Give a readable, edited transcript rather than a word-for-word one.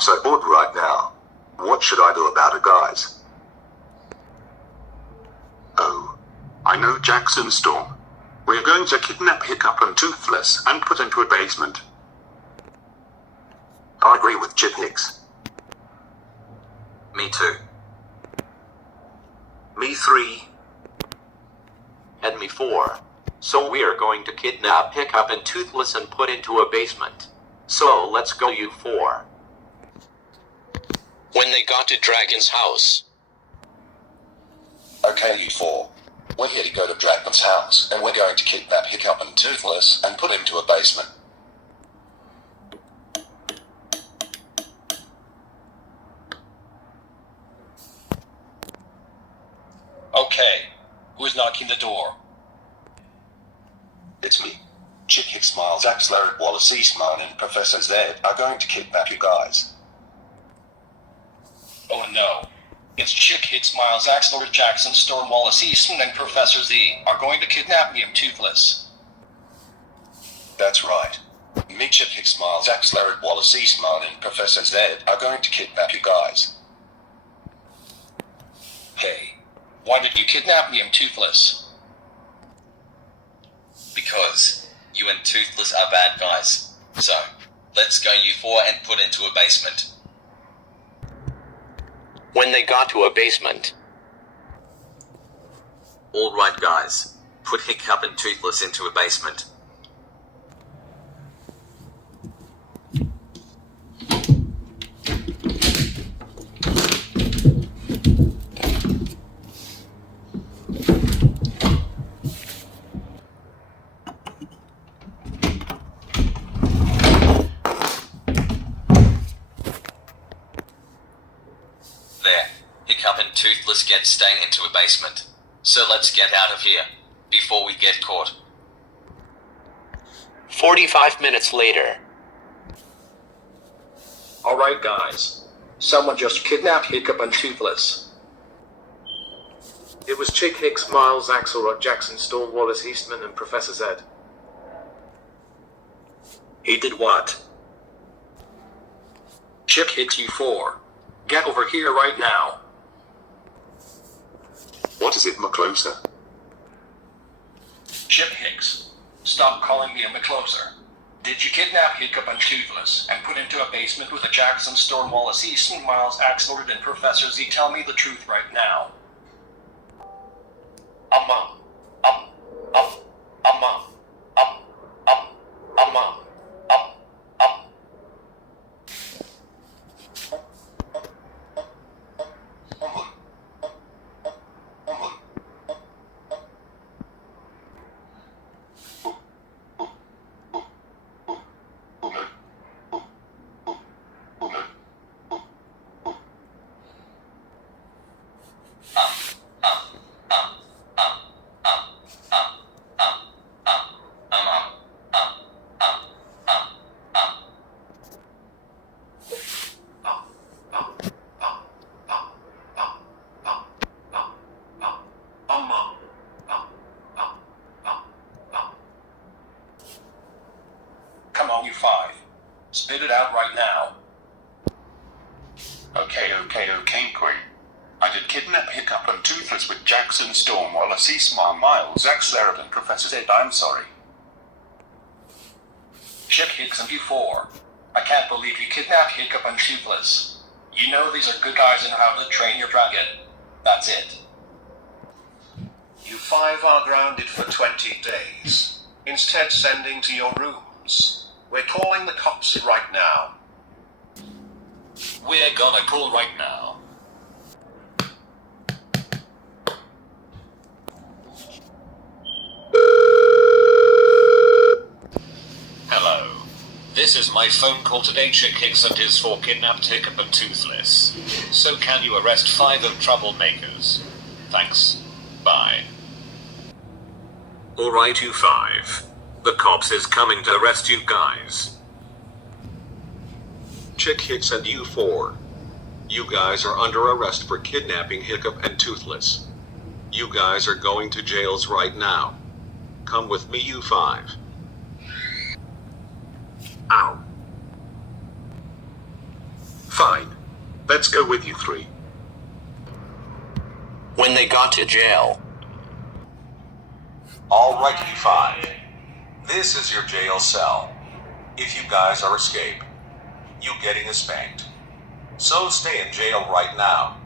I'm so bored right now. What should I do about it, guys? Oh, I know Jackson Storm. We're going to kidnap Hiccup and Toothless and put into a basement. I agree with Chip Hicks. Me too. Me 3. And me 4. So we are going to kidnap Hiccup and Toothless and put into a basement. So let's go, you 4. When they got to Dragon's house. Okay, you 4. We're here to go to Dragon's house, and we're going to kidnap Hiccup and Toothless and put him to a basement. Okay, who's knocking the door? It's me. Chip Hicks, Miles, Axler, Wallace Eastman, and Professor Zed are going to kidnap you guys. Oh no. It's Chip Hicks, Miles, Axler, Jackson, Storm, Wallace Eastman, and Professor Z are going to kidnap me and Toothless. That's right. Me, Chip Hicks, Miles, Axler, Wallace Eastman, and Professor Zed are going to kidnap you guys. Hey, why did you kidnap me and Toothless? Because you and Toothless are bad guys. So, let's go you 4 and put into a basement. When they got to a basement. Alright guys, put Hiccup and Toothless into a basement. There, Hiccup and Toothless get staying into a basement. So let's get out of here, before we get caught. 45 minutes later. Alright guys, someone just kidnapped Hiccup and Toothless. It was Chick Hicks, Miles, Axelrod, Jackson, Storm, Wallace, Eastman, and Professor Zed. He did what? Chip Hicks, you 4. Get over here right now. What is it, McCloser? Chip Hicks, stop calling me a McCloser. Did you kidnap Hiccup and Toothless and put into a basement with a Jackson, Storm, Wallace Eastman, Miles, Axelrod, and Professor Z? Tell me the truth right now. Come on, you 5. Spit it out right now. Okay, Queen. I did kidnap Hiccup and Toothless with Jackson Storm, Wallace Eastman, Miles, Axler, and Professor Zed. I'm sorry. Chip Hicks and you 4. I can't believe you kidnapped Hiccup and Toothless. You know these are good guys and know how to train your dragon. That's it. You 5 are grounded for 20 days. Instead, sending to your rooms. We're calling the cops right now. We're gonna call right now. Hello. This is my phone call today. Chick Hicks and his 4 kidnapped Hiccup and Toothless. So can you arrest 5 of Troublemakers? Thanks. Bye. Alright, you 5. The cops is coming to arrest you guys. Chick Hicks and you 4. You guys are under arrest for kidnapping Hiccup and Toothless. You guys are going to jails right now. Come with me, you 5. Ow. Fine. Let's go with you three. When they got to jail, Alright, you five. This is your jail cell. If you guys are escape, you getting a spanked. So stay in jail right now.